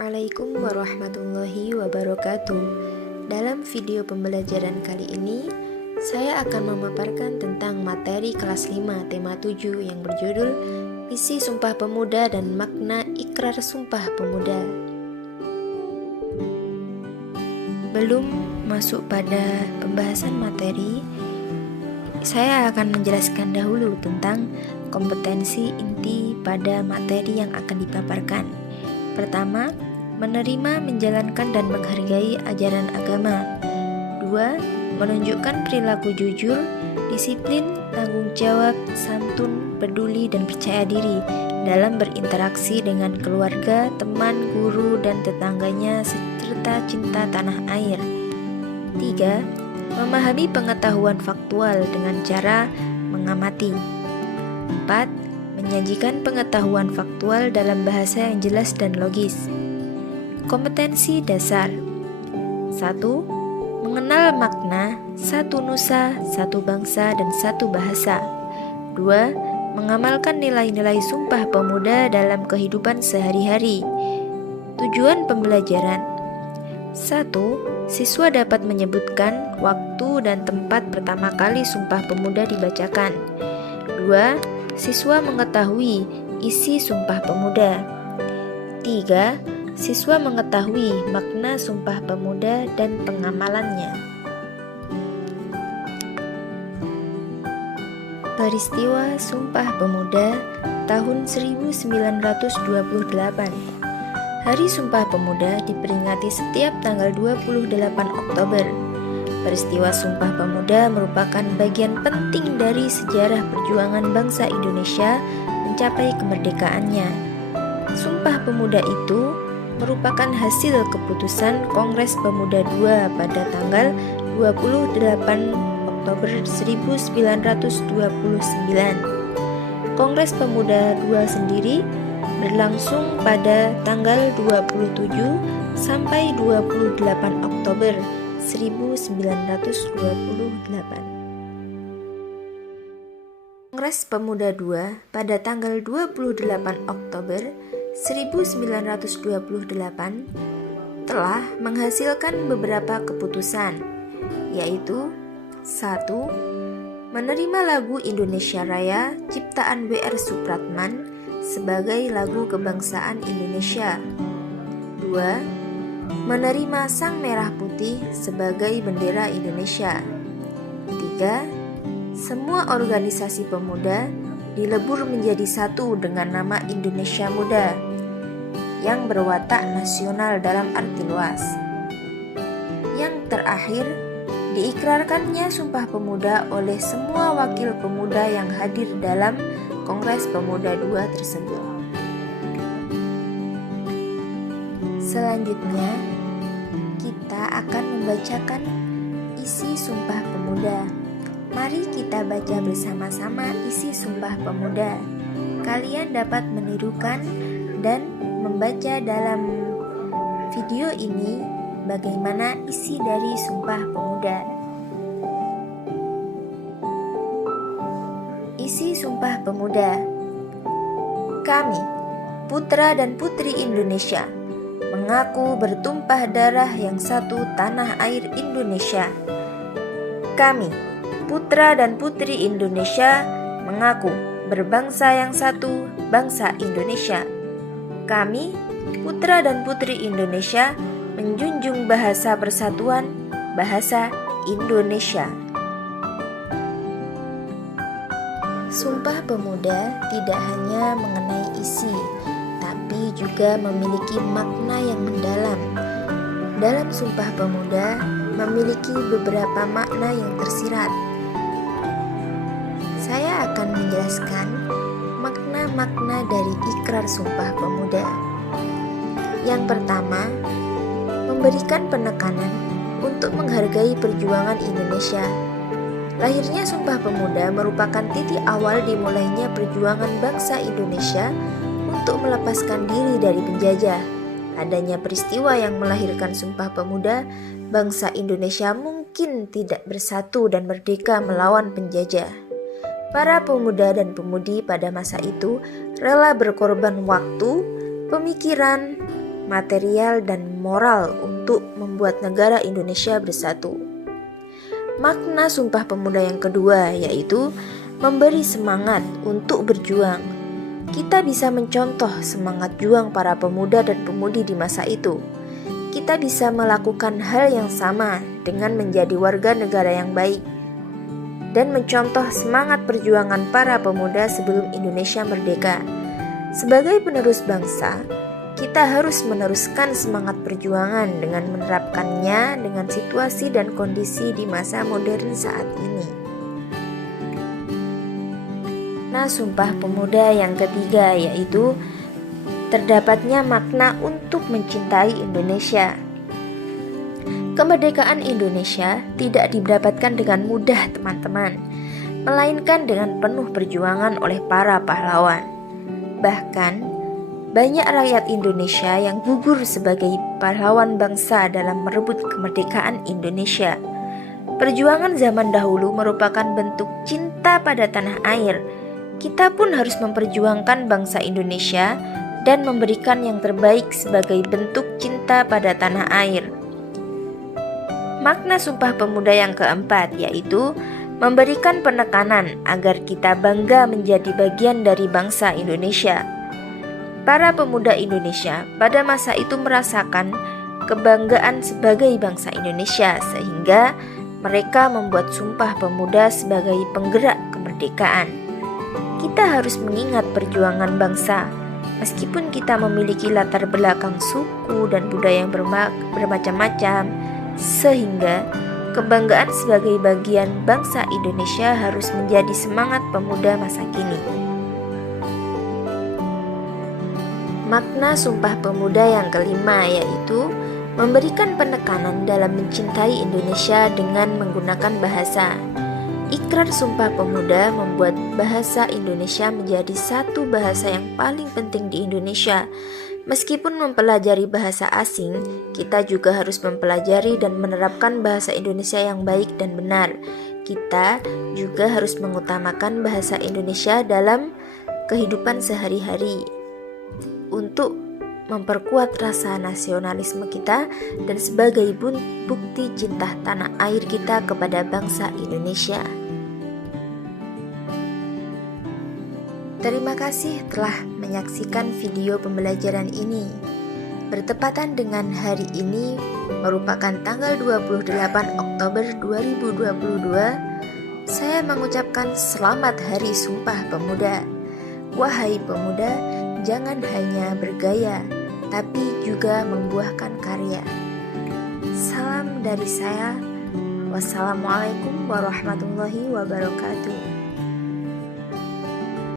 Assalamualaikum warahmatullahi wabarakatuh. Dalam video pembelajaran kali ini, saya akan memaparkan tentang materi kelas 5 tema 7 yang berjudul Isi Sumpah Pemuda dan Makna Ikrar Sumpah Pemuda. Belum masuk pada pembahasan materi, saya akan menjelaskan dahulu tentang kompetensi inti pada materi yang akan dipaparkan. Pertama, menerima, menjalankan, dan menghargai ajaran agama. 2. Menunjukkan perilaku jujur, disiplin, tanggung jawab, santun, peduli, dan percaya diri dalam berinteraksi dengan keluarga, teman, guru, dan tetangganya, serta cinta tanah air. 3. Memahami pengetahuan faktual dengan cara mengamati. 4. Menyajikan pengetahuan faktual dalam bahasa yang jelas dan logis. Kompetensi dasar. 1. Mengenal makna satu nusa, satu bangsa, dan satu bahasa. 2. Mengamalkan nilai-nilai Sumpah Pemuda dalam kehidupan sehari-hari. Tujuan pembelajaran. 1. Siswa dapat menyebutkan waktu dan tempat pertama kali Sumpah Pemuda dibacakan. 2. Siswa mengetahui isi Sumpah Pemuda. 3. Siswa mengetahui makna Sumpah Pemuda dan pengamalannya. Peristiwa Sumpah Pemuda tahun 1928. Hari Sumpah Pemuda diperingati setiap tanggal 28 Oktober. Peristiwa Sumpah Pemuda merupakan bagian penting dari sejarah perjuangan bangsa Indonesia mencapai kemerdekaannya. Sumpah Pemuda itu merupakan hasil keputusan Kongres Pemuda II pada tanggal 28 Oktober 1929. Kongres Pemuda II sendiri berlangsung pada tanggal 27 sampai 28 Oktober 1928. Kongres Pemuda II pada tanggal 28 Oktober 1928 telah menghasilkan beberapa keputusan, yaitu 1. Menerima lagu Indonesia Raya ciptaan W.R. Supratman sebagai lagu kebangsaan Indonesia. 2. Menerima Sang Merah Putih sebagai bendera Indonesia. 3. Semua organisasi pemuda dilebur menjadi satu dengan nama Indonesia Muda yang berwatak nasional dalam arti luas. Yang terakhir, diikrarkannya Sumpah Pemuda oleh semua wakil pemuda yang hadir dalam Kongres Pemuda II tersebut. Selanjutnya, kita akan membacakan isi Sumpah Pemuda. Mari kita baca bersama-sama isi Sumpah Pemuda. Kalian dapat menirukan dan membaca dalam video ini bagaimana isi dari Sumpah Pemuda. Isi Sumpah Pemuda. Kami, putra dan putri Indonesia, mengaku bertumpah darah yang satu tanah air Indonesia. Kami, putra dan putri Indonesia, mengaku berbangsa yang satu, bangsa Indonesia. Kami, putra dan putri Indonesia, menjunjung bahasa persatuan, bahasa Indonesia. Sumpah Pemuda tidak hanya mengenai isi, tapi juga memiliki makna yang mendalam. Dalam Sumpah Pemuda memiliki beberapa makna yang tersirat. Saya akan menjelaskan makna-makna dari ikrar Sumpah Pemuda. Yang pertama, memberikan penekanan untuk menghargai perjuangan Indonesia. Lahirnya Sumpah Pemuda merupakan titik awal dimulainya perjuangan bangsa Indonesia untuk melepaskan diri dari penjajah. Adanya peristiwa yang melahirkan Sumpah Pemuda, bangsa Indonesia mungkin tidak bersatu dan merdeka melawan penjajah. Para pemuda dan pemudi pada masa itu rela berkorban waktu, pemikiran, material, dan moral untuk membuat negara Indonesia bersatu. Makna Sumpah Pemuda yang kedua yaitu memberi semangat untuk berjuang. Kita bisa mencontoh semangat juang para pemuda dan pemudi di masa itu. Kita bisa melakukan hal yang sama dengan menjadi warga negara yang baik dan mencontoh semangat perjuangan para pemuda sebelum Indonesia merdeka. Sebagai penerus bangsa, kita harus meneruskan semangat perjuangan dengan menerapkannya dengan situasi dan kondisi di masa modern saat ini. Nah, Sumpah Pemuda yang ketiga yaitu terdapatnya makna untuk mencintai Indonesia. Kemerdekaan Indonesia tidak didapatkan dengan mudah, teman-teman, melainkan dengan penuh perjuangan oleh para pahlawan. Bahkan banyak rakyat Indonesia yang gugur sebagai pahlawan bangsa dalam merebut kemerdekaan Indonesia. Perjuangan zaman dahulu merupakan bentuk cinta pada tanah air. Kita pun harus memperjuangkan bangsa Indonesia dan memberikan yang terbaik sebagai bentuk cinta pada tanah air. Makna Sumpah Pemuda yang keempat yaitu memberikan penekanan agar kita bangga menjadi bagian dari bangsa Indonesia. Para pemuda Indonesia pada masa itu merasakan kebanggaan sebagai bangsa Indonesia sehingga mereka membuat Sumpah Pemuda sebagai penggerak kemerdekaan. Kita harus mengingat perjuangan bangsa, meskipun kita memiliki latar belakang suku dan budaya yang bermacam-macam, sehingga kebanggaan sebagai bagian bangsa Indonesia harus menjadi semangat pemuda masa kini. Makna Sumpah Pemuda yang kelima yaitu memberikan penekanan dalam mencintai Indonesia dengan menggunakan bahasa. Ikrar Sumpah Pemuda membuat bahasa Indonesia menjadi satu bahasa yang paling penting di Indonesia. Meskipun mempelajari bahasa asing, kita juga harus mempelajari dan menerapkan bahasa Indonesia yang baik dan benar. Kita juga harus mengutamakan bahasa Indonesia dalam kehidupan sehari-hari untuk memperkuat rasa nasionalisme kita dan sebagai bukti cinta tanah air kita kepada bangsa Indonesia. Terima kasih telah menyaksikan video pembelajaran ini. Bertepatan dengan hari ini merupakan tanggal 28 Oktober 2022, saya mengucapkan selamat Hari Sumpah Pemuda. Wahai pemuda, jangan hanya bergaya, tapi juga membuahkan karya. Salam dari saya. Wassalamualaikum warahmatullahi wabarakatuh.